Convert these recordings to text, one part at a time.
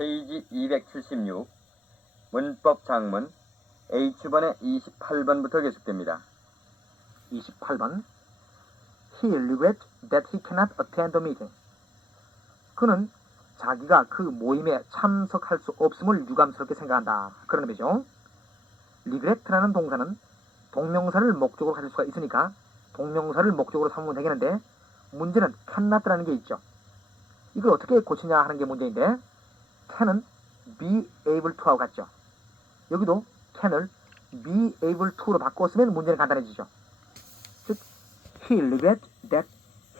페이지 276 문법 작문 H번의 28번부터 계속됩니다. 28번. He regrets that he cannot attend the meeting. 그는 자기가 그 모임에 참석할 수 없음을 유감스럽게 생각한다. 그런 의미죠. regret라는 동사는 동명사를 목적으로 가질 수가 있으니까 동명사를 목적으로 삼으면 되겠는데 문제는 cannot라는 게 있죠. 이걸 어떻게 고치냐 하는 게 문제인데 can은 be able to하고 같죠. 여기도 can을 be able to로 바꿨으면 문제는 간단해지죠. 즉, he regrets that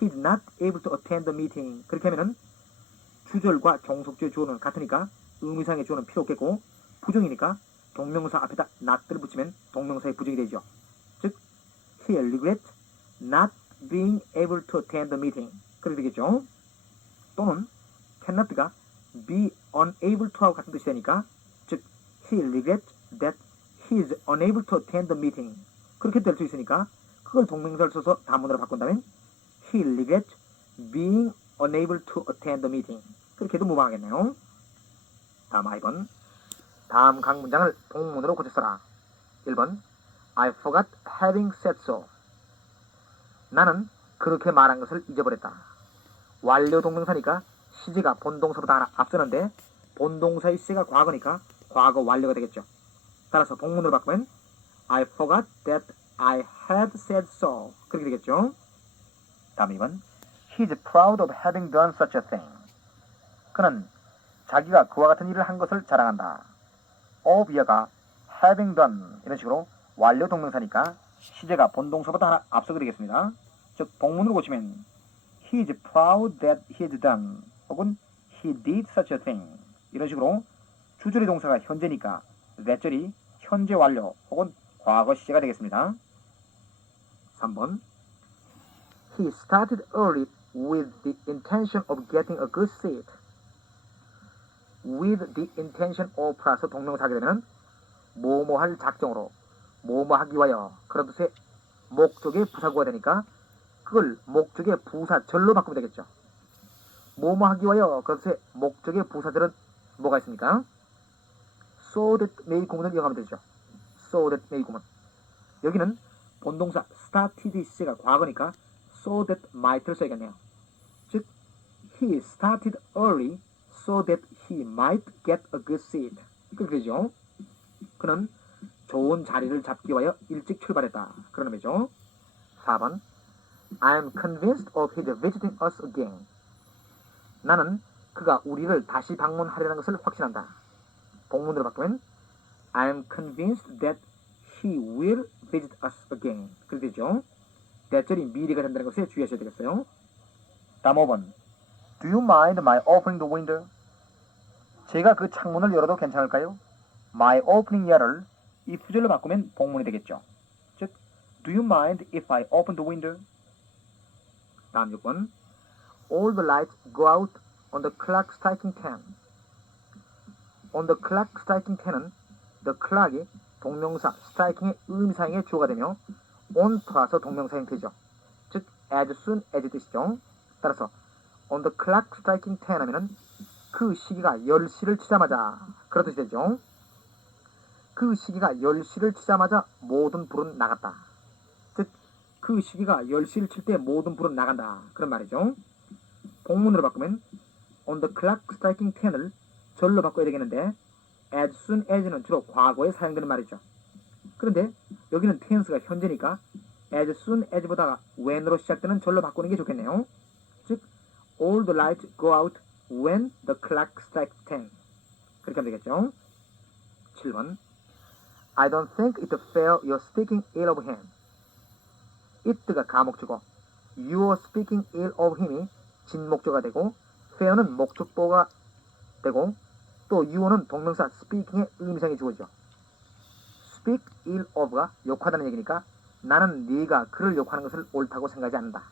he is not able to attend the meeting. 그렇게 하면은 주절과 종속주의 주어는 같으니까 의미상의 주어는 필요 없겠고 부정이니까 동명사 앞에다 not를 붙이면 동명사의 부정이 되죠. 즉, he regrets not being able to attend the meeting. 그렇게 되겠죠. 또는 cannot가 be unable to하고 같은 뜻이 되니까 즉, he regrets that he is unable to attend the meeting. 그렇게 될 수 있으니까 그걸 동명사를 써서 단문으로 바꾼다면 he regrets being unable to attend the meeting. 그렇게 해도 무방하겠네요. 다음 2번. 다음 각 문장을 동문으로 고쳐써라. 1번. I forgot having said so. 나는 그렇게 말한 것을 잊어버렸다. 완료 동명사니까 시제가 본동사보다 하나 앞서는데 본동사의 시제가 과거니까 과거 완료가 되겠죠. 따라서 본문으로 바꾸면 I forgot that I had said so. 그렇게 되겠죠. 다음 2번. He is proud of having done such a thing. 그는 자기가 그와 같은 일을 한 것을 자랑한다. of 이어가 having done 이런 식으로 완료 동명사니까 시제가 본동사보다 하나 앞서게 되겠습니다. 즉 본문으로 고치면 He is proud that he has done 혹은 he did such a thing 이런 식으로 주절의 동사가 현재니까 that절이 현재 완료 혹은 과거 시제가 되겠습니다. 3번. He started early with the intention of getting a good seat. with the intention of 플러스 동명사 하게 되면 뭐뭐 할 작정으로 뭐뭐 하기 위하여 그런 뜻의 목적의 부사구가 되니까 그걸 목적의 부사절로 바꾸면 되겠죠. 뭐뭐 하기 위하여 그런 뜻의 목적의 부사절은 뭐가 있습니까? so that may 구문을 이용하면 되죠. so that may 구문. 여기는 본동사 started 시제가 과거니까 so that might를 써야겠네요. 즉 he started early so that he might get a good seat. 그렇게 되죠. 그는 좋은 자리를 잡기 위하여 일찍 출발했다. 그런 의미죠. 4번. I am convinced of his visiting us again. 나는 그가 우리를 다시 방문하려는 것을 확신한다. 복문으로 바꾸면 I am convinced that he will visit us again. 그렇게 되죠. 대절이 미래가 된다는 것에 주의하셔야 되겠어요. 다음 5번. Do you mind my opening the window? 제가 그 창문을 열어도 괜찮을까요? My opening 야를 if절로 바꾸면 복문이 되겠죠. 즉, Do you mind if I open the window? 다음 6번. All the lights go out on the clock striking 10. On the clock striking 10은 the clock이 동명사 striking의 의미상의 주어가 되며 on 플러스 동명사 형태죠. 즉, as soon as 뜻이죠. 따라서 on the clock striking 10 하면은 그 시기가 10시를 치자마자 그런 뜻이 되죠. 그 시기가 10시를 치자마자 모든 불은 나갔다. 즉, 그 시기가 10시를 칠 때 모든 불은 나간다. 그런 말이죠. 복문으로 바꾸면 on the clock striking 10을 절로 바꿔야 되겠는데 as soon as는 주로 과거에 사용되는 말이죠. 그런데 여기는 tense가 현재니까 as soon as보다가 when으로 시작되는 절로 바꾸는 게 좋겠네요. 즉, all the lights go out when the clock strikes 10. 그렇게 하면 되겠죠. 7번. I don't think it's fair you're speaking ill of him. it가 가목주고 you're speaking ill of him이 진목조가 되고 fair는 목적보가 되고 또 you는 동명사 speaking의 의미상의 주어죠. speak ill of가 욕하다는 얘기니까 나는 네가 그를 욕하는 것을 옳다고 생각하지 않는다.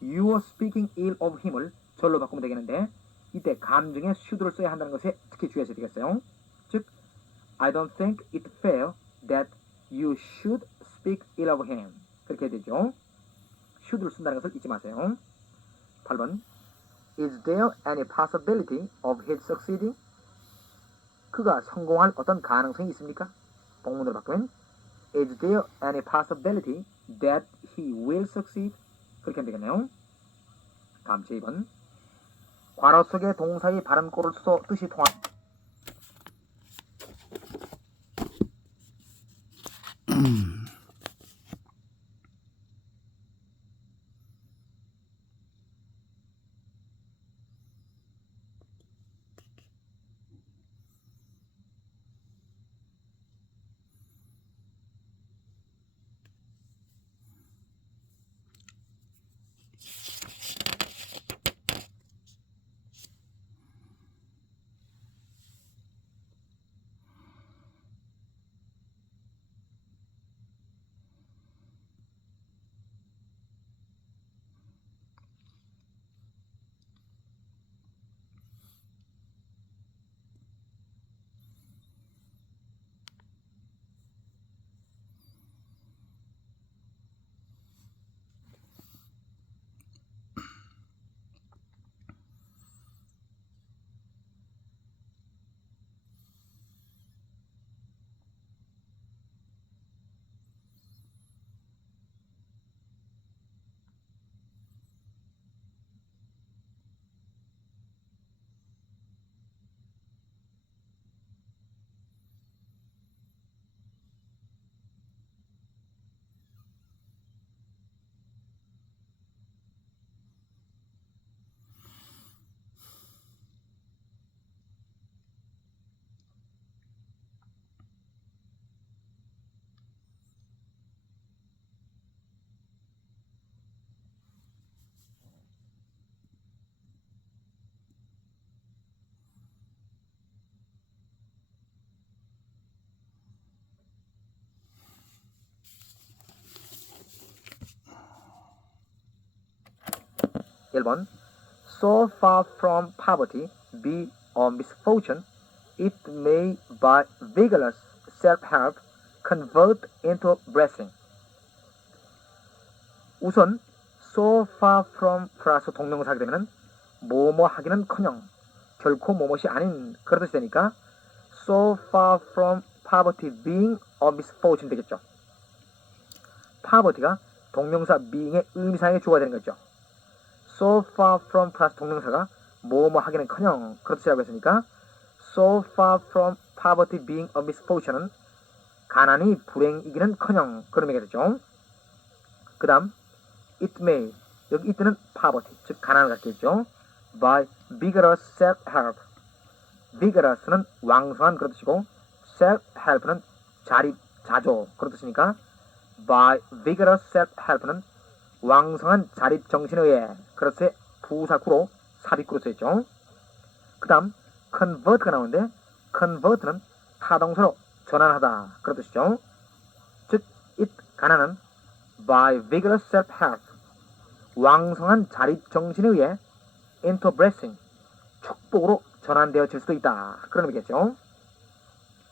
you're speaking ill of him을 절로 바꾸면 되겠는데 이때 감정에 should를 써야 한다는 것에 특히 주의하셔야 되겠어요. 즉, I don't think it's fair that you should speak ill of him. 그렇게 되죠. should를 쓴다는 것을 잊지 마세요. 8번. Is there any possibility of his succeeding? 그가 성공할 어떤 가능성이 있습니까? 복문으로 바꾸면 Is there any possibility that he will succeed? 그렇게 하면 되겠네요. 다음 제2번. 괄호 속에 동사의 발음꼴을 써서 뜻이 통한 (1번) So far from poverty be a misfortune, it may by vigorous self-help convert into blessing. 우선 so far from 플러스 동명사 하게 되면 뭐뭐 하기는커녕 결코 뭐뭐이 아닌 그런 뜻이 되니까 so far from poverty being a misfortune 되겠죠. poverty가 동명사 being의 의미상의 주어가 되는 거죠. so far from 플러스 동명사가 뭐뭐 하기는커녕 그런 뜻이라고 했으니까 so far from poverty being a misfortune은 가난이 불행이기는커녕 그런 얘기가 되죠. 그 다음 it may 여기 it는 poverty 즉 가난을 갖게 했죠. by vigorous self-help vigorous는 왕성한 그런 뜻이고 self-help는 자립, 자조 그런 뜻이니까 by vigorous self-help는 왕성한 자립 정신에 의해 그렇게 부사구로 삽입구로 쓰였죠. 그 다음 convert가 나오는데 convert는 타동사로 전환하다 그런 뜻이죠. 즉 it 가난은 by vigorous self-help 왕성한 자립 정신에 의해 into blessing 축복으로 전환되어질 수도 있다 그런 의미겠죠.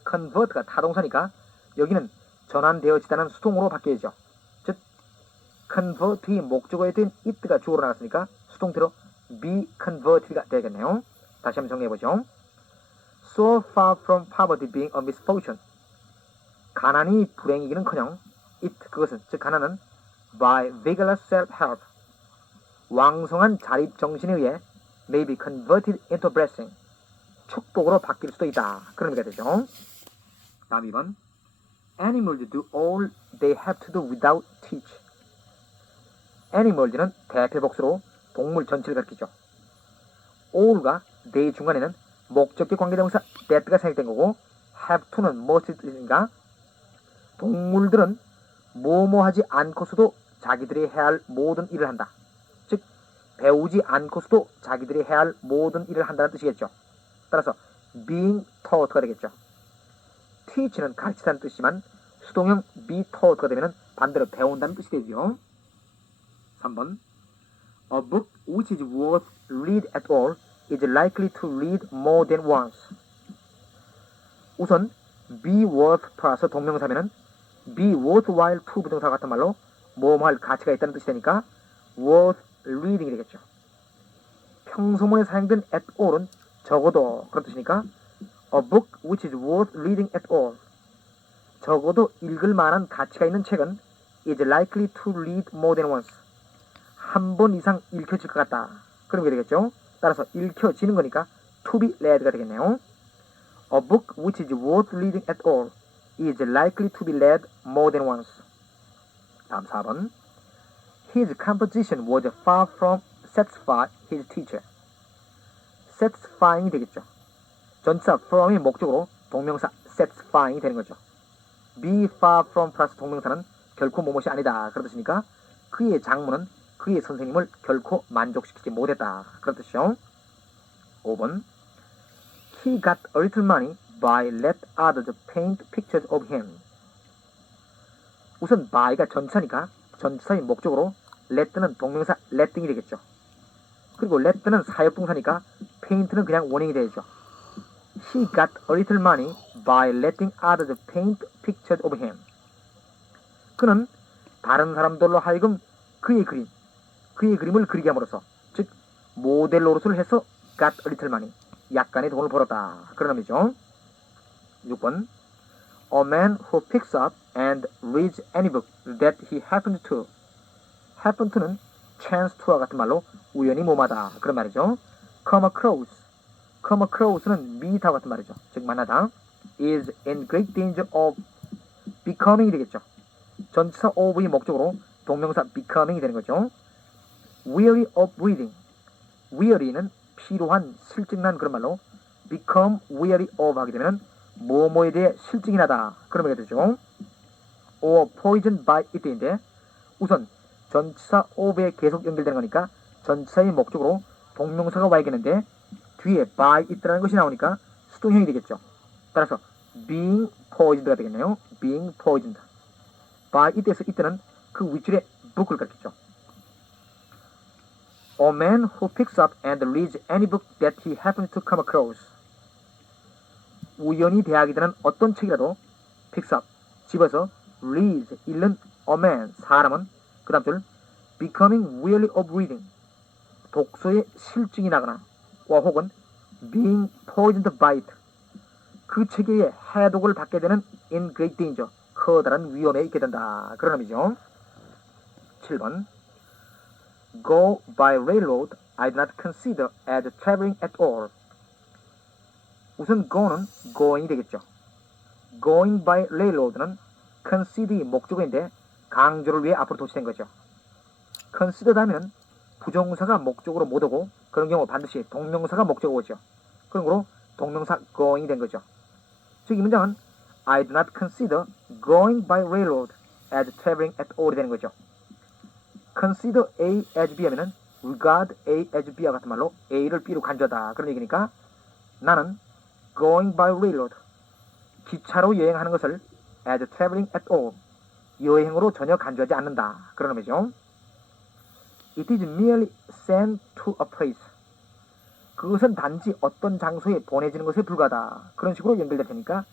convert가 타동사니까 여기는 전환되어지다는 수동으로 바뀌어야죠. 즉 convert의 목적어에 된 it가 주어로 나왔으니까 수동태로 be converted가 되겠네요. 다시 한번 정리해보죠. So far from poverty being a misfortune 가난이 불행이기는커녕 it 그것은 즉 가난은 by vigorous self-help 왕성한 자립 정신에 의해 may be converted into blessing 축복으로 바뀔 수도 있다 그런 의미가 되죠. 다음 2번 Animals do all they have to do without teach Animals는 대표복수로 동물 전체를 가리키죠. all가 they 중간에는 목적격 관계대명사 that가 생략된 거고 have to는 must의 뜻이니까 동물들은 뭐뭐 하지 않고서도 자기들이 해야 할 모든 일을 한다. 즉 배우지 않고서도 자기들이 해야 할 모든 일을 한다는 뜻이겠죠. 따라서 being taught가 되겠죠. teach는 가르치다는 뜻이지만 수동형 be taught가 되면 반대로 배운다는 뜻이 되죠. 3번 A book which is worth read at all is likely to read more than once. 우선 be worth 플러스 동명사면은 be worthwhile to 부동사 같은 말로 뭐뭐 할 가치가 있다는 뜻이 되니까 worth reading이 되겠죠. 평소문에 사용된 at all은 적어도 그런 뜻이니까 a book which is worth reading at all. 적어도 읽을 만한 가치가 있는 책은 is likely to read more than once. 한 번 이상 읽혀질 것 같다. 그런 게 되겠죠. 따라서 읽혀지는 거니까 to be read가 되겠네요. A book which is worth reading at all is likely to be read more than once. 다음 4번. His composition was far from satisfy his teacher. satisfying이 되겠죠. 전치사 from이 목적으로 동명사 satisfying이 되는 거죠. be far from 플러스 동명사는 결코 뭐뭇이 아니다. 그런 뜻이니까 그의 장모는 그의 선생님을 결코 만족시키지 못했다. 그런 뜻이죠. 5번. He got a little money by let others paint pictures of him. 우선 by가 전치사니까 전치사의 목적으로 let는 동명사 letting이 되겠죠. 그리고 let는 사역동사니까 paint는 그냥 원형이 되죠. He got a little money by letting others paint pictures of him. 그는 다른 사람들로 하여금 그의 그림을 그리게 함으로써, 즉 모델 노릇을 해서 got a little money, 약간의 돈을 벌었다. 그런 의미죠. 6번. A man who picks up and reads any book that he happens to. happen to는 chance to와 같은 말로 우연히 뭐마다 그런 말이죠. come across는 meet와 같은 말이죠. 즉 만나다. is in great danger of becoming이 되겠죠. 전치사 of의 목적으로 동명사 becoming이 되는 거죠. weary of reading. weary는 피로한, 실증난 그런 말로 become weary of 하게 되면 뭐뭐에 대해 실증이 나다. 그런 말이 되죠. or poisoned by it인데 우선 전치사 of에 계속 연결되는 거니까 전치사의 목적으로 동명사가 와야겠는데 뒤에 by it라는 것이 나오니까 수동형이 되겠죠. 따라서 being poisoned가 되겠네요. being poisoned. by it에서 it는 그 윗줄에 book을 가르치죠. A man who picks up and reads any book that he happens to come across. 우연히 대하게 되는 어떤 책이라도 picks up, 집어서 reads, 읽는 a man, 사람은 그 다음 줄 becoming weary of reading, 독서에 실증이 나거나 와 혹은 being poisoned by it, 그 책에 의해 해독을 받게 되는 in great danger, 커다란 위험에 있게 된다. 그런 의미죠. 7번. Go by railroad I do not consider as traveling at all. 우선 go는 going이 되겠죠. going by railroad는 consider의 목적어인데 강조를 위해 앞으로 도치된 거죠. considered 하면 부정사가 목적으로 못 오고 그런 경우 반드시 동명사가 목적어 오죠. 그런 거로 동명사 going이 된 거죠. 즉 이 문장은 I do not consider going by railroad as traveling at all이 되는 거죠. consider A as B 하면은 regard A as B와 같은 말로 A를 B로 간주하다. 그런 얘기니까 나는 going by railroad, 기차로 여행하는 것을 as traveling at all, 여행으로 전혀 간주하지 않는다. 그런 의미죠. It is merely sent to a place. 그것은 단지 어떤 장소에 보내지는 것에 불과하다. 그런 식으로 연결될 테니까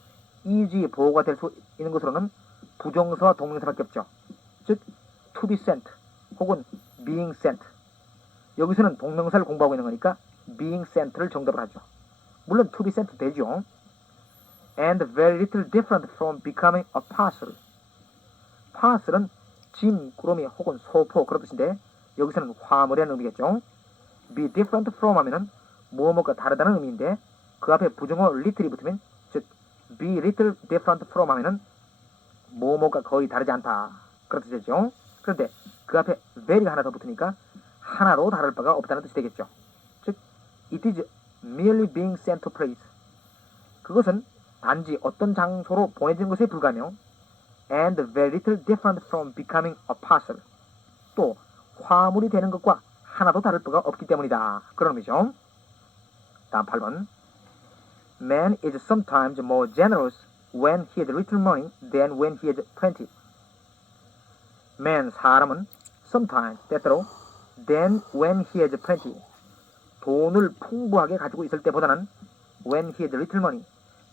is의 보호가 될 수 있는 것으로는 부정사와 동명사밖에 없죠. 즉 to be sent 혹은 being sent. 여기서는 동명사를 공부하고 있는 거니까 being sent를 정답을 하죠. 물론 to be sent 되죠. And very little different from becoming a parcel. parcel은 짐, 꾸러미 혹은 소포 그런 뜻인데 여기서는 화물이라는 의미겠죠. be different from 하면은 무엇과 다르다는 의미인데 그 앞에 부정어 little이 붙으면 즉 be little different from 하면은 무엇과 거의 다르지 않다. 그런 뜻이죠. 그런데 그 앞에 very가 하나 더 붙으니까 하나로 다를 바가 없다는 뜻이 되겠죠. 즉 it is merely being sent to place. 그것은 단지 어떤 장소로 보내지는 것에 불과하며 and very little different from becoming a parcel. 또 화물이 되는 것과 하나도 다를 바가 없기 때문이다. 그런 의미죠. 다음 8번. Man is sometimes more generous when he has little money than when he has plenty. Man, 사람은 sometimes, 때때로 than when he has plenty. 돈을 풍부하게 가지고 있을 때보다는 when he has little money.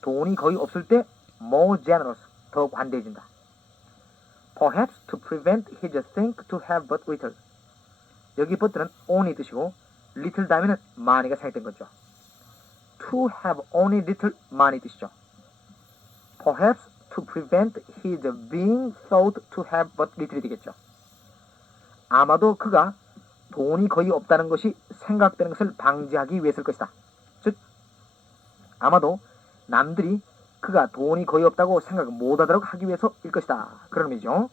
돈이 거의 없을 때 more generous, 더 관대해진다. Perhaps to prevent his think to have but little. 여기 but는 only 뜻이고 little 다음에는 money가 사용된 거죠. To have only little money 뜻이죠. Perhaps to prevent his being thought to have but little이 되겠죠. 아마도 그가 돈이 거의 없다는 것이 생각되는 것을 방지하기 위해서일 것이다. 즉, 아마도 남들이 그가 돈이 거의 없다고 생각 못하도록 하기 위해서일 것이다. 그런 의미죠.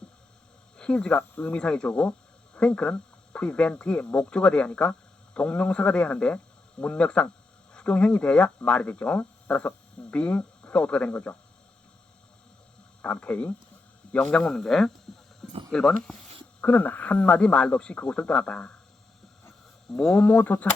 his가 의미상의 주어고 think는 prevent의 목조가 돼야 하니까 동명사가 돼야 하는데 문맥상 수동형이 돼야 말이 되죠. 따라서 being thought가 되는 거죠. 다음 K. 영장문 문제. 1번. 그는 한마디 말도 없이 그곳을 떠났다. 뭐뭐조차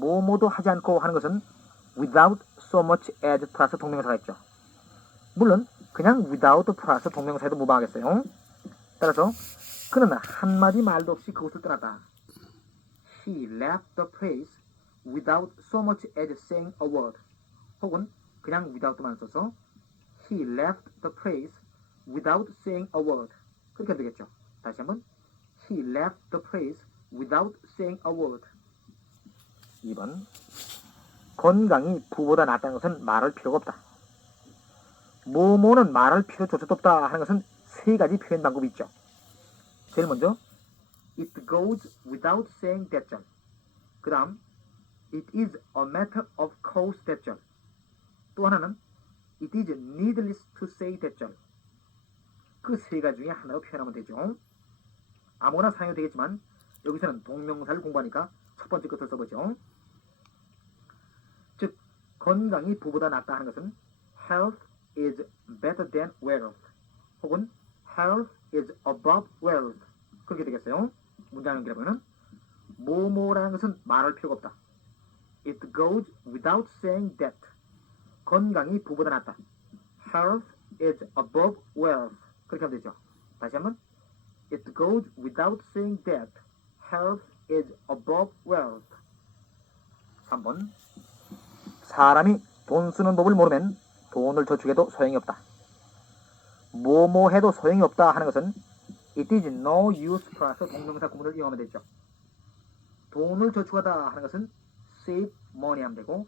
뭐뭐도 하지 않고 하는 것은 without so much as 플러스 동명사가 있죠. 물론 그냥 without 플러스 동명사에도 무방하겠어요. 따라서 그는 한마디 말도 없이 그곳을 떠났다. He left the place without so much as saying a word. 혹은 그냥 without만 써서 He left the place without saying a word. 그렇게 하면 되겠죠. 다시 한번 He left the place without saying a word. 2번 건강이 부보다 낫다는 것은 말할 필요가 없다. 뭐뭐는 말할 필요조차도 없다 하는 것은 세 가지 표현 방법이 있죠. 제일 먼저 It goes without saying that 절. 그 다음 It is a matter of course that 절. 또 하나는 It is needless to say that 절. 그 세 가지 중에 하나로 표현하면 되죠. 아무거나 사용이 되겠지만 여기서는 동명사를 공부하니까 첫 번째 것을 써보죠. 즉 건강이 부보다 낫다 하는 것은 health is better than wealth 혹은 health is above wealth 그렇게 되겠어요. 문장 연결해보면 뭐뭐라는 것은 말할 필요가 없다. It goes without saying that 건강이 부보다 낫다. Health is above wealth 그렇게 하면 되죠. 다시 한번 It goes without saying that health is above wealth. 3번 사람이 돈 쓰는 법을 모르면 돈을 저축해도 소용이 없다. 뭐뭐 해도 소용이 없다 하는 것은 It is no use 플러스 동명사 구문을 이용하면 되죠. 돈을 저축하다 하는 것은 save money 하면 되고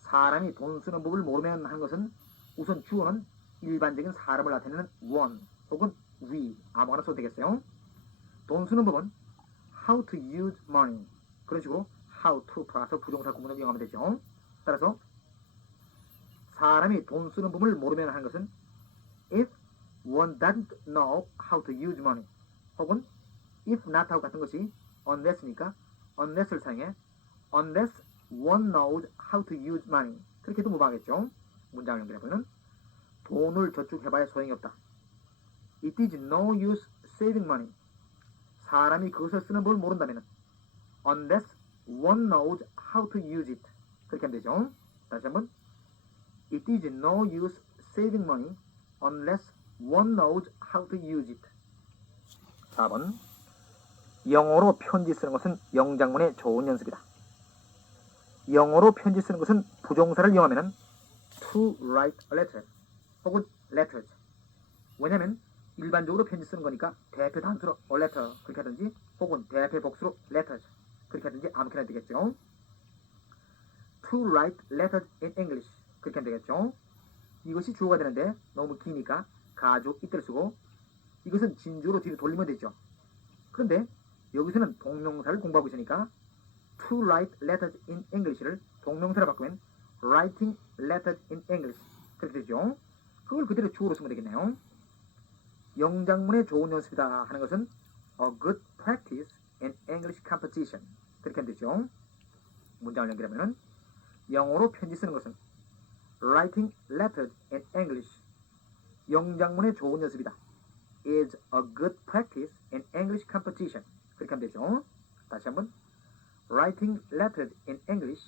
사람이 돈 쓰는 법을 모르면 하는 것은 우선 주어는 일반적인 사람을 나타내는 one 혹은 we 아무거나 써도 되겠어요. 돈 쓰는 법은 how to use money 그런 식으로 how to 플러스 부정사 구문을 이용하면 되죠. 따라서 사람이 돈 쓰는 법을 모르면 하는 것은 if one doesn't know how to use money 혹은 if not하고 같은 것이 unless니까 unless를 사용해 unless one knows how to use money 그렇게 해도 무방하겠죠. 문장을 연결해보면 돈을 저축해봐야 소용이 없다. It is no use saving money. 사람이 그것을 쓰는 법을 모른다면 unless one knows how to use it 그렇게 하면 되죠. 다시 한번 It is no use saving money unless one knows how to use it. 4번 영어로 편지 쓰는 것은 영장문의 좋은 연습이다. 영어로 편지 쓰는 것은 부정사를 이용하면 to write a letter 혹은 letters. 왜냐면 일반적으로 편지 쓰는 거니까 대표 단수로 a letter 그렇게 하든지 혹은 대표 복수로 letters 그렇게 하든지 아무렇게나 되겠죠. To write letters in English 그렇게 하면 되겠죠. 이것이 주어가 되는데 너무 기니까 가족 이때를 쓰고 이것은 진주로 뒤로 돌리면 되죠. 그런데 여기서는 동명사를 공부하고 있으니까 to write letters in English를 동명사로 바꾸면 writing letters in English 그렇게 되죠. 그걸 그대로 주어로 쓰면 되겠네요. 영장문의 좋은 연습이다 하는 것은 a good practice in English competition 그렇게 하면 되죠. 문장을 연결하면 영어로 편지 쓰는 것은 writing letters in English 영장문의 좋은 연습이다. is a good practice in English competition 그렇게 하면 되죠. 다시 한번 writing letters in English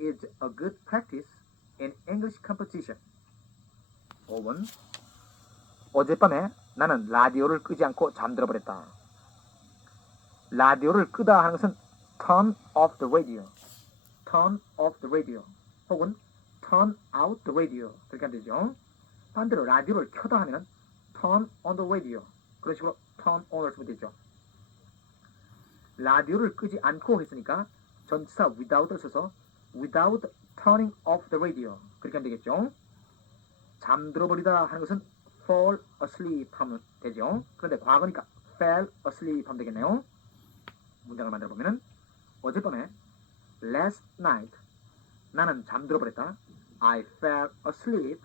is a good practice in English competition. 5번 어젯밤에 나는 라디오를 끄지 않고 잠들어 버렸다. 라디오를 끄다 하는 것은 turn off the radio, turn off the radio 혹은 turn out the radio 그렇게 하면 되죠. 반대로 라디오를 켜다 하면 turn on the radio 그런 식으로 turn on을 쓰면 되죠. 라디오를 끄지 않고 했으니까 전치사 without을 써서 without turning off the radio 그렇게 하면 되겠죠. 잠들어 버리다 하는 것은 fall asleep 하면 되죠. 그런데 과거니까 fell asleep 하면 되겠네요. 문장을 만들어 보면은 어젯밤에 last night 나는 잠들어 버렸다. I fell asleep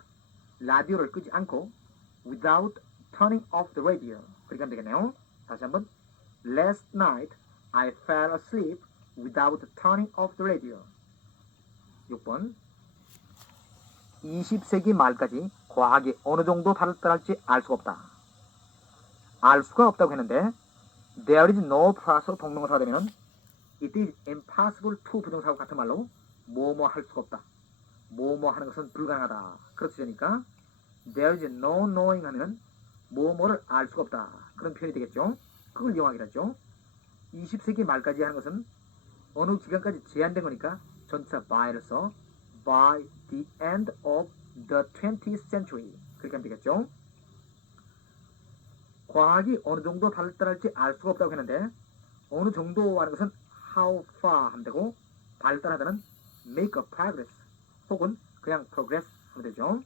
라디오를 끄지 않고 without turning off the radio 그렇게 하면 되겠네요. 다시 한번 last night I fell asleep without turning off the radio. 6번 20세기 말까지 과학이 어느 정도 발달할지 알 수가 없다. 알 수가 없다고 했는데 there is no 플러스 동명사가 되면 It is impossible to 부정사하고 같은 말로 뭐뭐 할 수가 없다. 뭐뭐 하는 것은 불가능하다. 그렇으니까 there is no knowing 하면 뭐뭐를 알 수가 없다. 그런 표현이 되겠죠. 그걸 이용하기로 했죠. 20세기 말까지 하는 것은 어느 기간까지 제한된 거니까 전치사 by를 써 by the end of the 20th century 그렇게 하면 되겠죠. 과학이 어느 정도 발달할지 알 수가 없다고 했는데 어느 정도 하는 것은 how far 하면 되고 발달하다는 make a progress 혹은 그냥 progress 하면 되죠.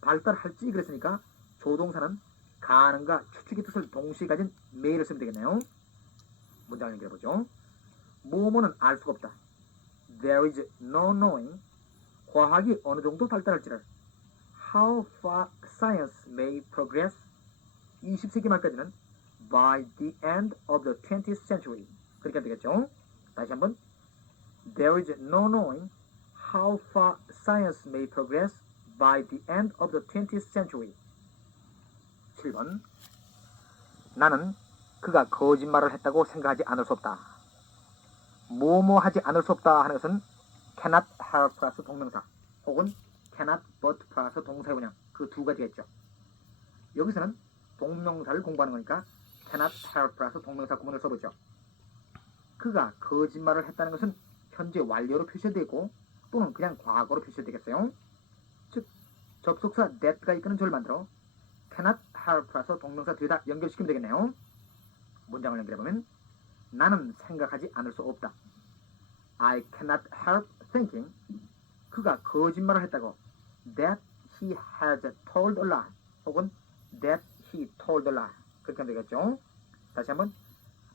발달할지 그랬으니까 조동사는 가능과 추측의 뜻을 동시에 가진 may를 쓰면 되겠네요. 문장을 연결해보죠. 뭐뭐는 알 수가 없다. There is no knowing 과학이 어느 정도 발달할지를 how far science may progress 20세기 말까지는 by the end of the 20th century 그렇게 하면 되겠죠. 다시 한번 There is no knowing how far science may progress by the end of the 20th century 7번 나는 그가 거짓말을 했다고 생각하지 않을 수 없다. 뭐뭐 하지 않을 수 없다 하는 것은 cannot have 플러스 동명사 혹은 cannot but 플러스 동사의 원형 그 두 가지가 있죠. 여기서는 동명사를 공부하는 거니까 cannot have 플러스 동명사 구문을 써보죠. 그가 거짓말을 했다는 것은 현재 완료로 표시되어 있고 또는 그냥 과거로 표시되겠어요. 즉 접속사 that가 이끄는 조를 만들어 cannot have 플러스 동명사 뒤에다 연결시키면 되겠네요. 문장을 연결해보면 나는 생각하지 않을 수 없다. I cannot help thinking 그가 거짓말을 했다고 that he has told a lie 혹은 that he told a lie 그렇게 하면 되겠죠. 다시 한번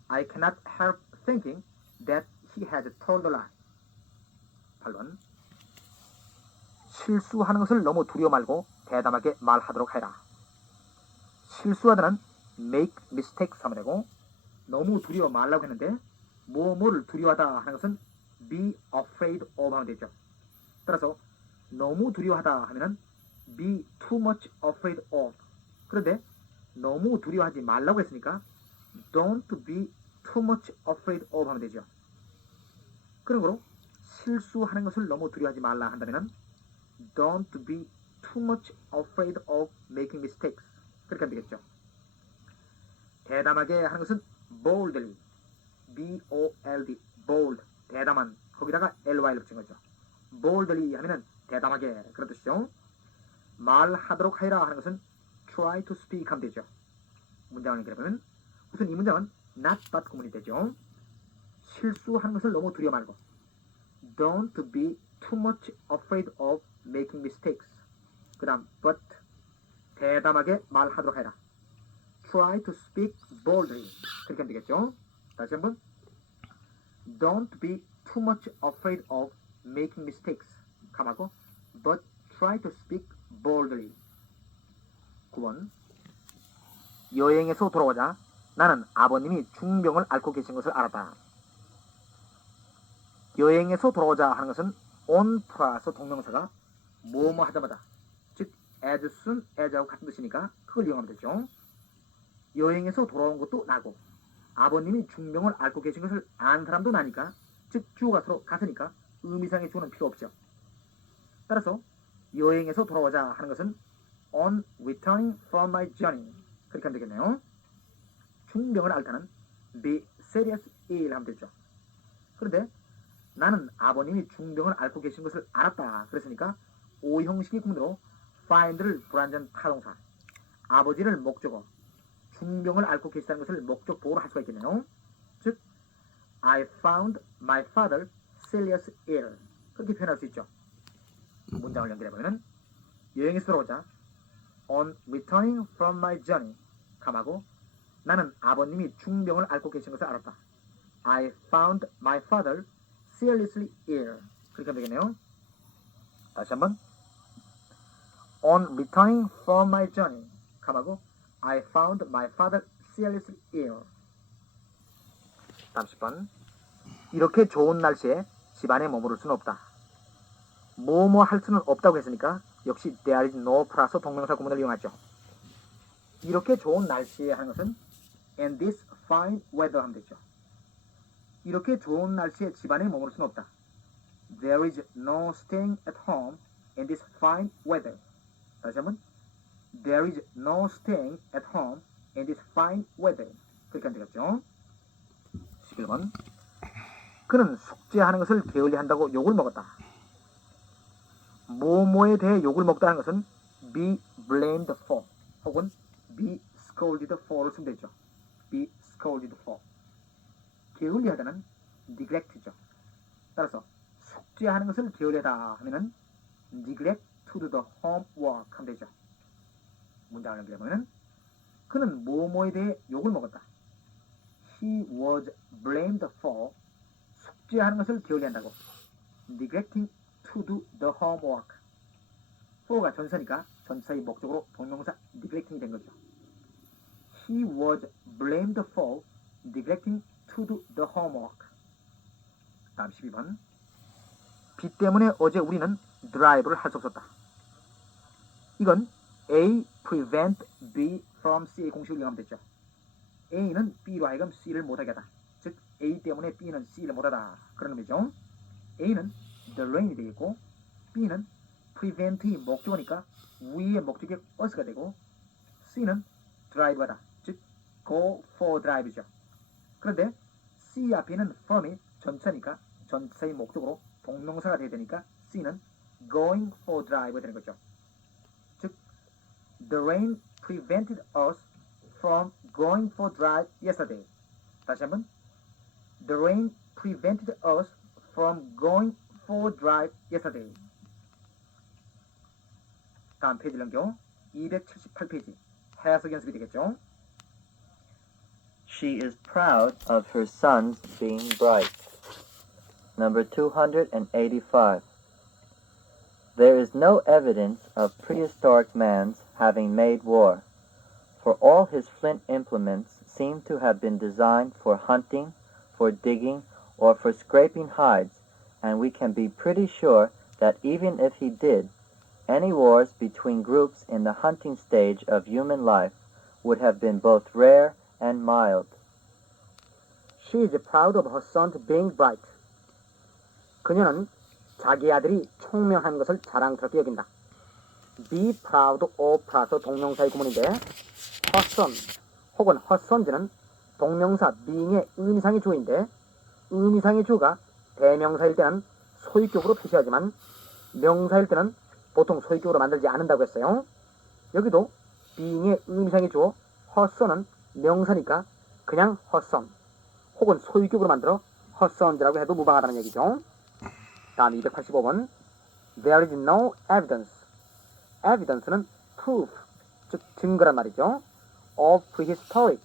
I cannot help thinking that he has told a lie 8번 실수하는 것을 너무 두려워 말고 대담하게 말하도록 해라. 실수하다는 make mistakes 하면 되고 너무 두려워 말라고 했는데 뭐를 두려워하다 하는 것은 be afraid of 하면 되죠. 따라서 너무 두려워하다 하면은 be too much afraid of 그런데 너무 두려워하지 말라고 했으니까 don't be too much afraid of 하면 되죠. 그런 거로 실수하는 것을 너무 두려워하지 말라 한다면은 don't be too much afraid of making mistakes 그렇게 하면 되겠죠. 대담하게 하는 것은 boldly B-O-L-D bold 대담한 거기다가 ly를 붙인 거죠. boldly 하면은 대담하게 그런 뜻이죠. 말하도록 하라 하는 것은 try to speak 하면 되죠. 문장을 연결해보면 우선 이 문장은 not but 구문이 되죠. 실수하는 것을 너무 두려워 말고 don't be too much afraid of making mistakes 그 다음 but 대담하게 말하도록 해라. try to speak boldly 그렇게 하면 되겠죠. 다시 한번 don't be too much afraid of making mistakes 감하고 but try to speak boldly 9번 여행에서 돌아오자 나는 아버님이 중병을 앓고 계신 것을 알았다. 여행에서 돌아오자 하는 것은 on 플러스 동명사가 뭐뭐 하자마자 즉 as soon as하고 같은 뜻이니까 그걸 이용하면 되죠. 여행에서 돌아온 것도 나고 아버님이 중병을 앓고 계신 것을 안 사람도 나니까 즉 주어가 서로 같으니까 의미상의 주어는 필요 없죠. 따라서 여행에서 돌아오자 하는 것은 on returning from my journey 그렇게 하면 되겠네요. 중병을 앓다는 be serious ill 하면 되죠. 그런데 나는 아버님이 중병을 앓고 계신 것을 알았다 그랬으니까 O 형식의 구문으로 find를 불완전 타동사 아버지를 목적어 중병을 앓고 계시다는 것을 목적 보호로 할 수가 있겠네요. 즉 I found my father serious ill 그렇게 표현할 수 있죠. 문장을 연결해보면 여행에서 돌아오자 on returning from my journey 감하고 나는 아버님이 중병을 앓고 계신 것을 알았다. I found my father seriously ill 그렇게 하면 되겠네요. 다시 한번 on returning from my journey 감하고 I found my father seriously ill 30번 이렇게 좋은 날씨에 집안에 머무를 수는 없다. 뭐뭐 할 수는 없다고 했으니까 역시 there is no 플러스 동명사 구문을 이용하죠. 이렇게 좋은 날씨에 하는 것은 in this fine weather 하면 되죠. 이렇게 좋은 날씨에 집안에 머무를 수는 없다. There is no staying at home in this fine weather. 다시 한번. There is no staying at home in this fine weather. 그렇게 하면 되겠죠. 11번. 그는 숙제하는 것을 게을리한다고 욕을 먹었다. 뭐뭐에 대해 욕을 먹다는 것은 be blamed for 혹은 be scolded for를 쓰면 되죠. be scolded for. 게을리하다는 neglect죠. 따라서 숙제하는 것을 게을리하다 하면은 neglect to do the homework 하면 되죠. 문장을 연결해보면 그는 뭐뭐에 대해 욕을 먹었다. He was blamed for 숙제하는 것을 게을리한다고. neglecting to do the homework. for가 전사니까 전사의 목적으로 동명사 neglecting이 된 거죠. He was blamed for neglecting to do the homework. 다음 12번. 비 때문에 어제 우리는 드라이브를 할 수 없었다. 이건 A prevent B from C의 공식을 이용하면 됐죠. A는 B로 하여금 C를 못하게 하다. 즉 A 때문에 B는 C를 못하다. 그런 의미죠. A는 the rain이 되겠고 B는 prevent의 목적어니까 위의 목적이 us가 되고 C는 drive하다. 즉 go for drive죠. 그런데 C 앞에는 from이 전차니까 전차의 목적으로 동명사가 돼야 되니까 C는 going for drive 되는 거죠. 즉 the rain prevented us from going for drive yesterday. 다시 한번 the rain prevented us from going for drive yesterday. 다음 페이지 넘겨 278페이지 해석 연습이 되겠죠. She is proud of her sons being bright. Number 285. There is no evidence of prehistoric man's having made war, for all his flint implements seem to have been designed for hunting, for digging, or for scraping hides, and we can be pretty sure that even if he did, any wars between groups in the hunting stage of human life would have been both rare and mild. She is proud of her sons being bright. 그녀는 자기 아들이 총명한 것을 자랑스럽게 여긴다. be proud of 플러스 동명사의 구문인데 her son 혹은 her sons는 동명사 being의 의미상의 주어인데 의미상의 주어가 대명사일 때는 소유격으로 표시하지만 명사일 때는 보통 소유격으로 만들지 않는다고 했어요. 여기도 being의 의미상의 주어 her son은 명사니까 그냥 her son 혹은 소유격으로 만들어 her sons라고 해도 무방하다는 얘기죠. 다음 285번. There is no evidence. evidence는 proof, 즉 증거란 말이죠. of prehistoric.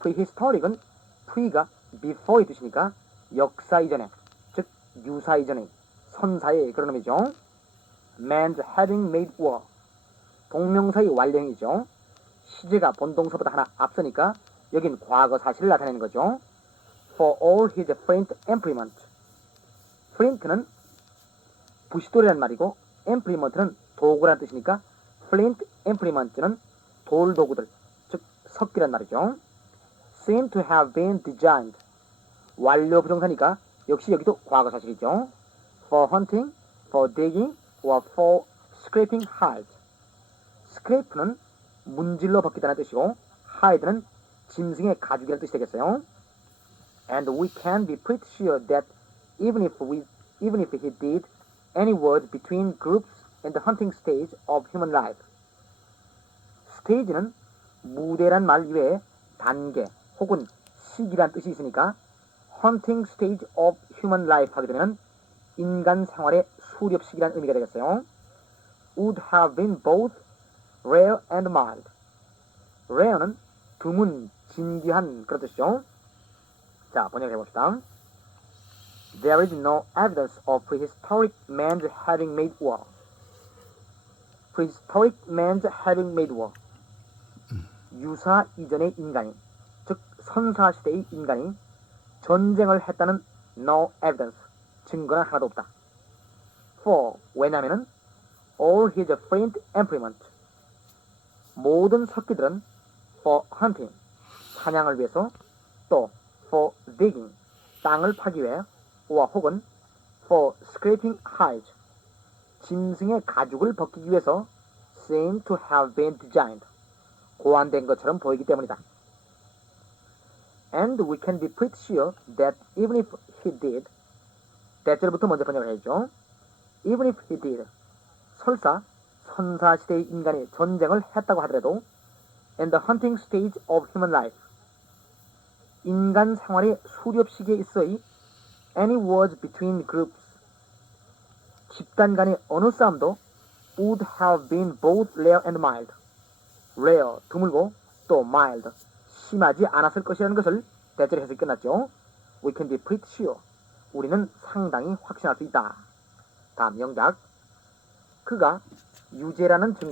prehistoric은 pre가 before의 뜻이니까 역사 이전에, 즉 유사 이전에, 선사의 그런 의미죠. man's having made war. 동명사의 완료형이죠. 시제가 본동사보다 하나 앞서니까 여긴 과거 사실을 나타내는 거죠. For all his flint implement. flint는 부싯돌이란 말이고 implement는 도구란 뜻이니까 flint implement는 돌 도구들, 즉 석기란 말이죠. seem to have been designed. 완료 부정사니까 역시 여기도 과거 사실이죠. for hunting, for digging, or for scraping hide. scrape는 문질러 벗기다는 뜻이고 hide는 짐승의 가죽이라는 뜻이 되겠어요. And we can be pretty sure that even if he did any word between groups in the hunting stage of human life. stage는 무대란 말 이외에 단계 혹은 시기란 뜻이 있으니까 hunting stage of human life 하게 되면 인간 생활의 수렵 시기란 의미가 되겠어요. would have been both rare and mild. rare는 드문, 진귀한 그런 뜻이죠. 자, 번역해 봅시다. There is no evidence of prehistoric man's having made war. prehistoric man's having made war. 유사 이전의 인간이, 즉 선사시대의 인간이 전쟁을 했다는 no evidence, 증거는 하나도 없다. For, 왜냐면은 all his flint implement, 모든 석기들은 for hunting, 사냥을 위해서, 또 for digging, 땅을 파기 위해 혹은 for scraping hides 짐승의 가죽을 벗기기 위해서 seem to have been designed 고안된 것처럼 보이기 때문이다. And we can be pretty sure that even if he did 대절부터 먼저 번역을 해야죠. Even if he did 설사 선사시대의 인간이 전쟁을 했다고 하더라도 in the hunting stage of human life 인간 생활의 수렵 시기에 있어의 any wars between groups 집단 간의 어느 싸움도 would have been both rare and mild rare 드물고 또 mild 심하지 않았을 것이라는 것을 대절의 해석이 끝났죠. We can be pretty sure 우리는 상당히 확신할 수 있다. 다음 영작 그가 유죄라는 증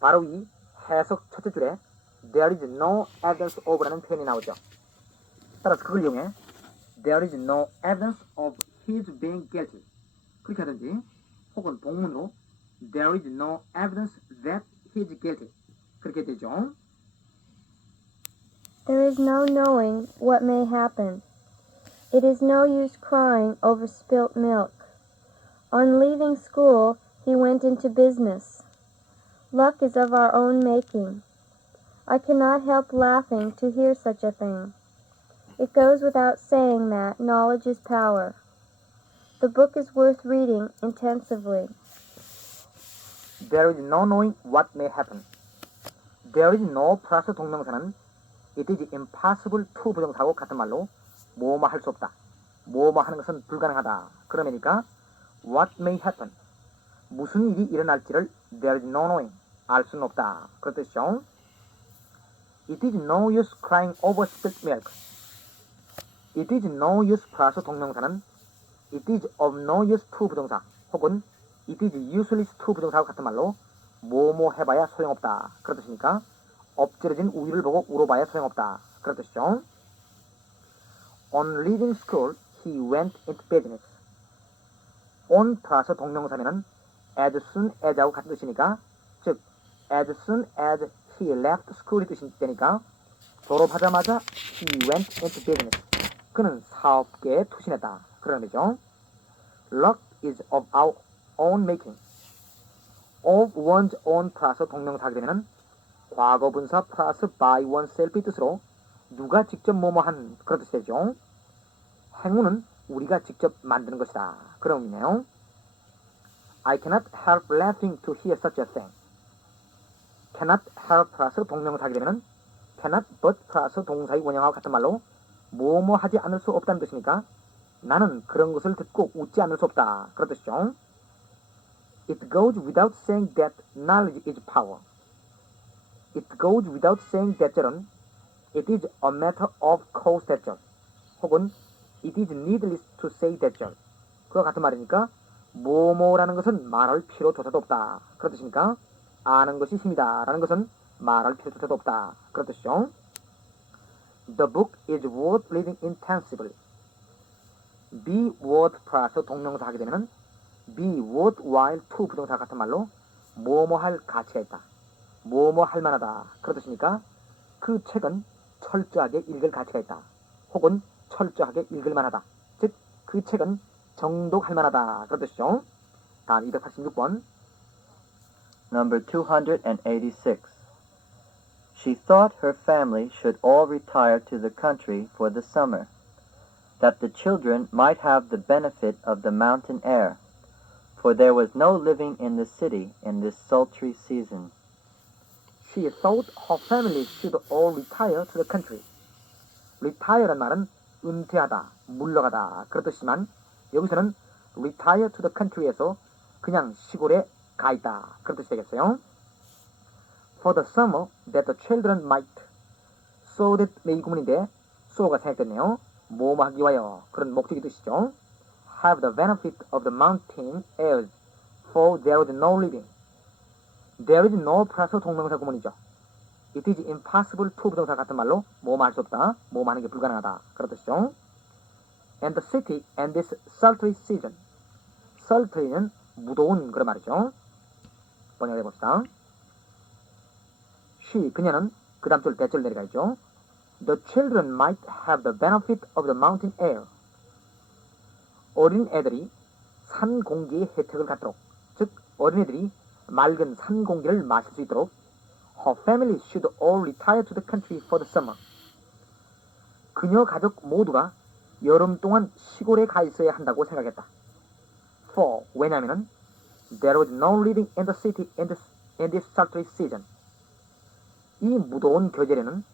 바로 이 해석 첫째 줄에 there is no evidence of라는 표현이 나오죠. 따라서 그걸 이용해 there is no evidence of his being guilty 그렇게 하든지 혹은 동문으로 there is no evidence that he is guilty 그렇게 되죠. There is no knowing what may happen. It is no use crying over spilt milk. On leaving school, he went into business. Luck is of our own making. I cannot help laughing to hear such a thing. It goes without saying that knowledge is power. The book is worth reading intensively. There is no knowing what may happen. There is no 플러스 동명사는 it is impossible to 부정사하고 같은 말로 뭐뭐 할 수 없다. 뭐뭐 하는 것은 불가능하다. 그러니까 what may happen. 무슨 일이 일어날지를 there is no knowing. 알 수는 없다. 그런 뜻이죠. It is no use crying over spilt milk. It is no use 플러스 동명사는 it is of no use to 부정사 혹은 it is useless to 부정사와 같은 말로 뭐뭐 해봐야 소용없다. 그런 뜻이니까 엎질러진 우유를 보고 울어봐야 소용없다. 그런 뜻이죠. On leaving school, he went into business. on 플러스 동명사면은 as soon as하고 같은 뜻이니까 즉 as soon as he left school이 뜻이 되니까 졸업하자마자 he went into business. 그는 사업계에 투신했다. 그런 의미죠. Luck is of our own making. of one's own 플러스 동명사가 되면은 과거분사 플러스 by oneself의 뜻으로 누가 직접 뭐뭐한 그런 뜻이 되죠. 행운은 우리가 직접 만드는 것이다. 그런 의미네요. I cannot help laughing to hear such a thing. cannot help 플러스 동명사가 되면은 cannot but 플러스 동사의 원형하고 같은 말로 뭐뭐 하지 않을 수 없다는 뜻이니까 나는 그런 것을 듣고 웃지 않을 수 없다. 그런 뜻이죠. It goes without saying that knowledge is power. It goes without saying that절은 it is a matter of course that절 혹은 it is needless to say that절 그와 같은 말이니까 뭐뭐라는 것은 말할 필요조차도 없다. 그런 뜻이니까 아는 것이 힘이다 라는 것은 말할 필요조차도 없다. 그런 뜻이죠. The book is worth reading intensively. be worth 플러스 동명사 하게 되면 be worthwhile to 부정사 같은 말로 뭐뭐 할 가치가 있다. 뭐뭐 할 만하다. 그런 뜻이니까 그 책은 철저하게 읽을 가치가 있다. 혹은 철저하게 읽을 만하다. 즉 그 책은 정독할 만하다. 그런 뜻이죠. 다음 286번. Number 286. She thought her family should all retire to the country for the summer, that the children might have the benefit of the mountain air, for there was no living in the city in this sultry season. She thought her family should all retire to the country. retire란 말은 은퇴하다, 물러가다 그런 뜻이지만 여기서는 retire to the country에서 그냥 시골에 가 있다 그런 뜻이 되겠어요. For the summer that the children might. So that 이 구문인데 so가 생략됐네요. 뭐뭐 하기 위하여 그런 목적이 뜻이죠. Have the benefit of the mountain airs, for there is no living. There is no 플러스 동명사 구문이죠. It is impossible to 부동사 같은 말로 뭐뭐 할 수 없다, 뭐뭐 하는 게 불가능하다 그런 뜻이죠. And the city and this sultry season. sultry는 무더운 그런 말이죠. 번역해 봅시다. She, 그녀는 그 다음 줄 대절 내려가 있죠. The children might have the benefit of the mountain air. 어린 애들이 산 공기의 혜택을 갖도록, 즉 어린애들이 맑은 산 공기를 마실 수 있도록 her family should all retire to the country for the summer. 그녀 가족 모두가 여름 동안 시골에 가 있어야 한다고 생각했다. For, 왜냐하면 there was no living in the city in this sultry season. 이 무더운 겨울에는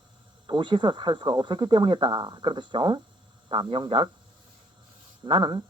도시에서 살 수가 없었기 때문이었다. 그런 뜻이죠. 다음 영작. 나는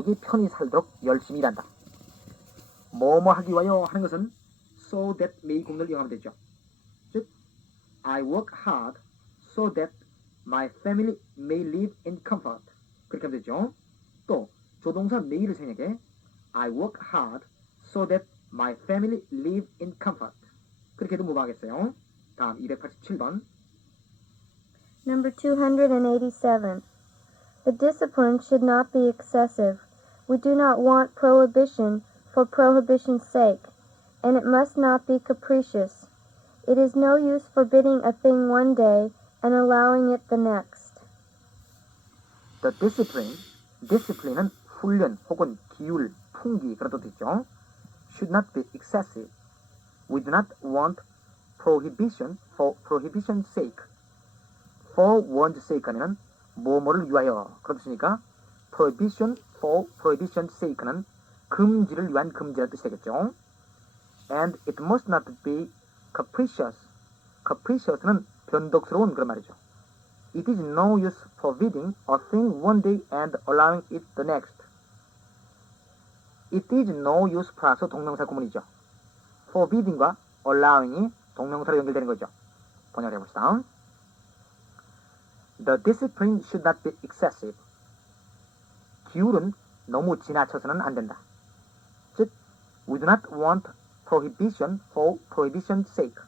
이게 편히 살도록 열심히 일한다. 뭐뭐 하기 위하여 하는 것은 so that may 공을 이용하면 되죠. 즉, I work hard so that my family may live in comfort. 그렇게 하면 되죠. 또 조동사 may를 생략해 I work hard so that my family live in comfort. 그렇게 해도 무방하겠어요. 다음 287번. Number 287. The discipline should not be excessive. We do not want prohibition for prohibition's sake, and it must not be capricious. It is no use forbidding a thing one day and allowing it the next. The discipline은 훈련 혹은 기율, 풍기 그런 뜻도 있죠. Should not be excessive. We do not want prohibition for prohibition's sake. For one's sake 하면 뭐뭐를 위하여 그런 뜻이니까 prohibition for prohibition's sake는 금지를 위한 금지라는 뜻이 되겠죠. And it must not be capricious. capricious는 변덕스러운 그런 말이죠. It is no use forbidding a thing one day and allowing it the next. It is no use 플러스 동명사 구문이죠. forbidding과 allowing이 동명사로 연결되는 거죠. 번역을 해봅시다. The discipline should not be excessive. 기율은 너무 지나쳐서는 안 된다. 즉, we do not want prohibition for prohibition's sake.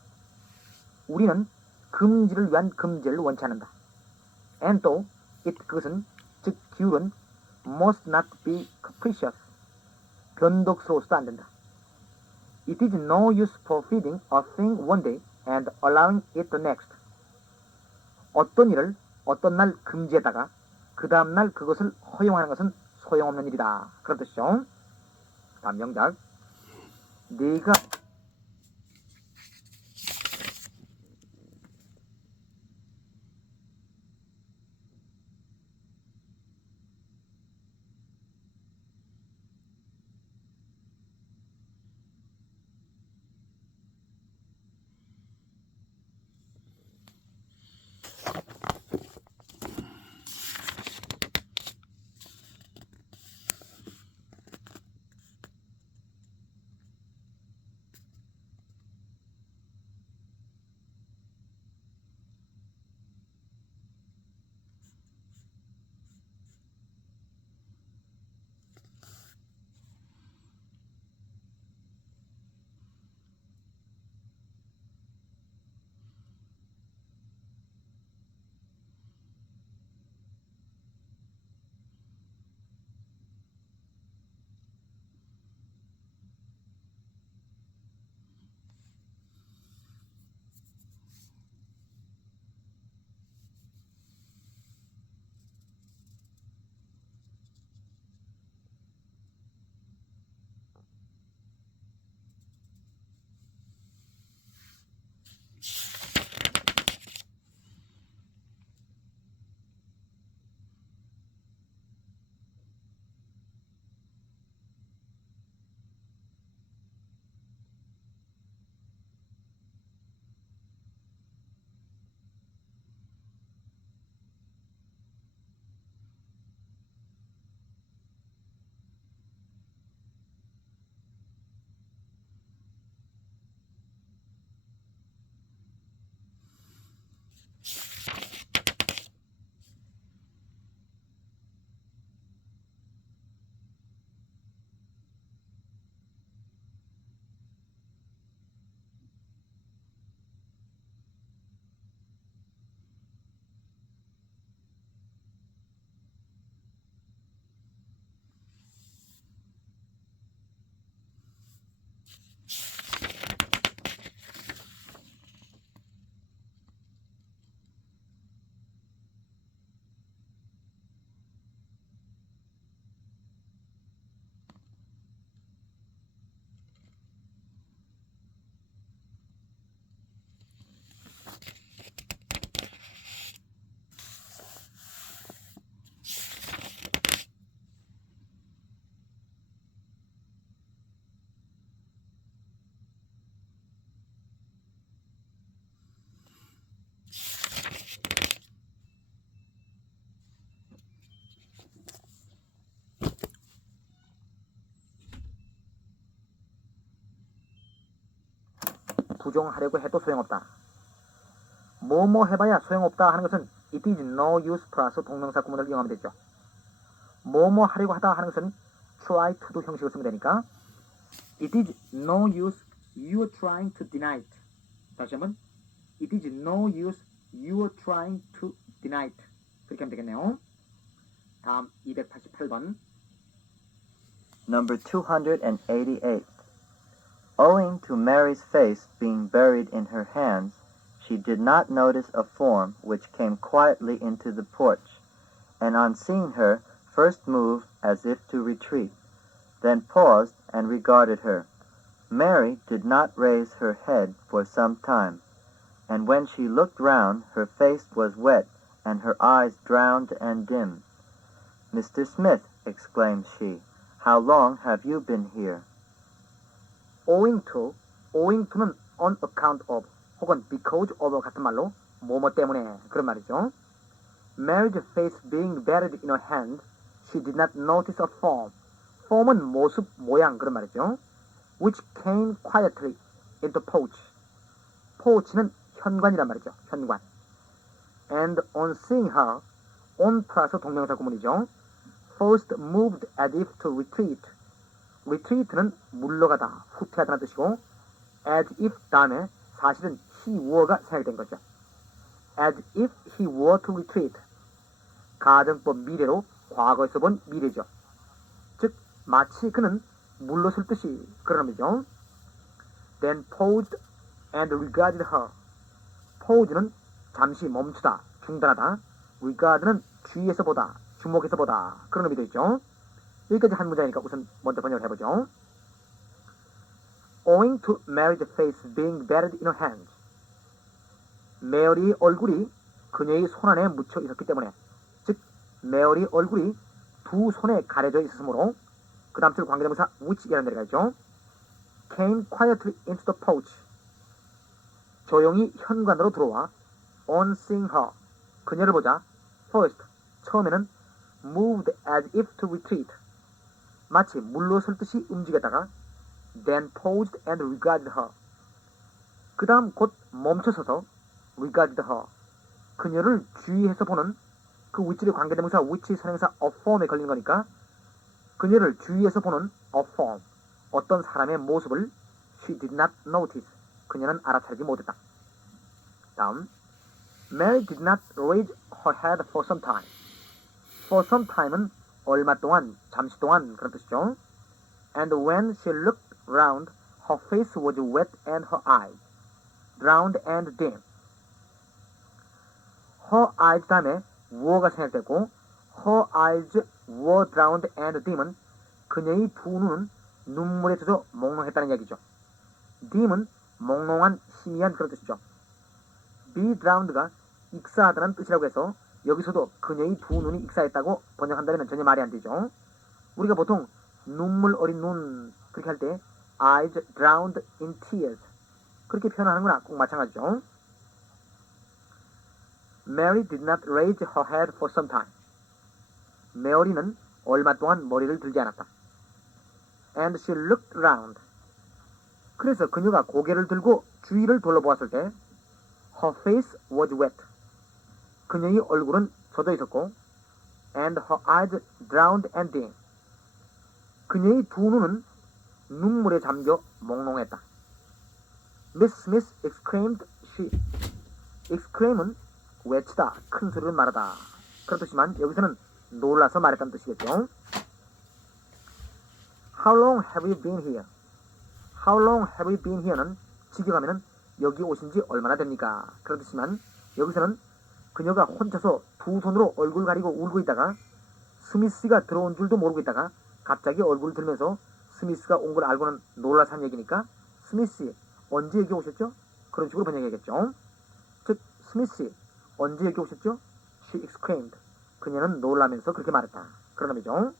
우리는 금지를 위한 금지를 원치 않는다. And 또, 그것은, 즉 기율은 must not be capricious. 변덕스러워서도 안 된다. It is no use forbidding a thing one day and allowing it the next. 어떤 일을 어떤 날 금지에다가 그 다음 날 그것을 허용하는 것은 소용없는 일이다. 그런 뜻이죠. 다음 영작. 네가 부정하려고 해도 소용없다. 뭐뭐 해봐야 소용없다 하는 것은 it is no use 플러스 동명사 구문을 이용하면 되죠. 뭐뭐 하려고 하다 하는 것은 try to도 형식을 쓰면 되니까 it is no use you are trying to deny it. 다시 한번 it is no use you are trying to deny it. 그렇게 하면 되겠네요. 다음 288번. Number 288. Owing to Mary's face being buried in her hands, she did not notice a form which came quietly into the porch, and on seeing her, first moved as if to retreat, then paused and regarded her. Mary did not raise her head for some time, and when she looked round, her face was wet, and her eyes drowned and dim. "Mr. Smith," exclaimed she, "how long have you been here?" owing to는 on account of 혹은 because of 같은 말로 뭐뭐 때문에 그런 말이죠. Mary's face being buried in her hand, she did not notice a form. form은 모습, 모양 그런 말이죠. which came quietly into porch. porch는 현관이란 말이죠. 현관. and on seeing her, on 플러스 동명사 구문이죠. first moved as if to retreat. retreat는 물러가다, 후퇴하다는 뜻이고 as if 다음에 사실은 he were가 생략된 거죠. as if he were to retreat. 가정법 미래로 과거에서 본 미래죠. 즉 마치 그는 물러설 듯이 그런 의미죠. then paused and regarded her. pause는 잠시 멈추다, 중단하다. regard는 주의해서 보다, 주목해서 보다 그런 의미도 있죠. 여기까지 한 문장이니까 우선 먼저 번역을 해보죠. Owing to Mary's face being buried in her hands. 메어리의 얼굴이 그녀의 손 안에 묻혀 있었기 때문에, 즉 메어리의 얼굴이 두 손에 가려져 있었으므로 그 다음 줄 관계대명사 which이라는 데가 있죠. came quietly into the porch. 조용히 현관으로 들어와 on seeing her. 그녀를 보자 first 처음에는 moved as if to retreat. 마치 물러설 듯이 움직였다가 then paused and regarded her. 그 다음 곧 멈춰서서 regarded her. 그녀를 주의해서 보는 그 윗줄의 관계대명사 which 선행사 a form에 걸리는 거니까 그녀를 주의해서 보는 a form. 어떤 사람의 모습을 she did not notice. 그녀는 알아차리지 못했다. 다음 Mary did not raise her head for some time. For some time은 얼마 동안, 잠시 동안 그런 뜻이죠. And when she looked round, her face was wet and her eyes drowned and dim. Her eyes 다음에 were가 생략되고 her eyes were drowned and dim은 그녀의 두 눈은 눈물에 젖어 몽롱했다는 이야기죠. dim은 몽롱한, 희미한 그런 뜻이죠. be drowned가 익사하다는 뜻이라고 해서 여기서도 그녀의 두 눈이 익사했다고 번역한다면 전혀 말이 안 되죠. 우리가 보통 눈물 어린 눈 그렇게 할 때 eyes drowned in tears 그렇게 표현하는 거나 꼭 마찬가지죠. Mary did not raise her head for some time. 메어리는 얼마 동안 머리를 들지 않았다. And she looked round. 그래서 그녀가 고개를 들고 주위를 둘러보았을 때 her face was wet. 그녀의 얼굴은 젖어 있었고 and her eyes drowned and dim. 그녀의 두 눈은 눈물에 잠겨 몽롱했다. Miss Smith exclaimed she. exclaim은 외치다, 큰 소리로 말하다 그런 뜻이지만 여기서는 놀라서 말했다는 뜻이겠죠. How long have you been here? How long have you been here는 직역하면은 여기 오신 지 얼마나 됩니까? 그런 뜻이지만 여기서는 그녀가 혼자서 두 손으로 얼굴 가리고 울고 있다가 스미스가 들어온 줄도 모르고 있다가 갑자기 얼굴을 들면서 스미스가 온 걸 알고는 놀라서 한 얘기니까 스미스 언제 여기 오셨죠? 그런 식으로 번역해야겠죠. 즉 스미스 언제 여기 오셨죠? She exclaimed. 그녀는 놀라면서 그렇게 말했다. 그런 의미죠.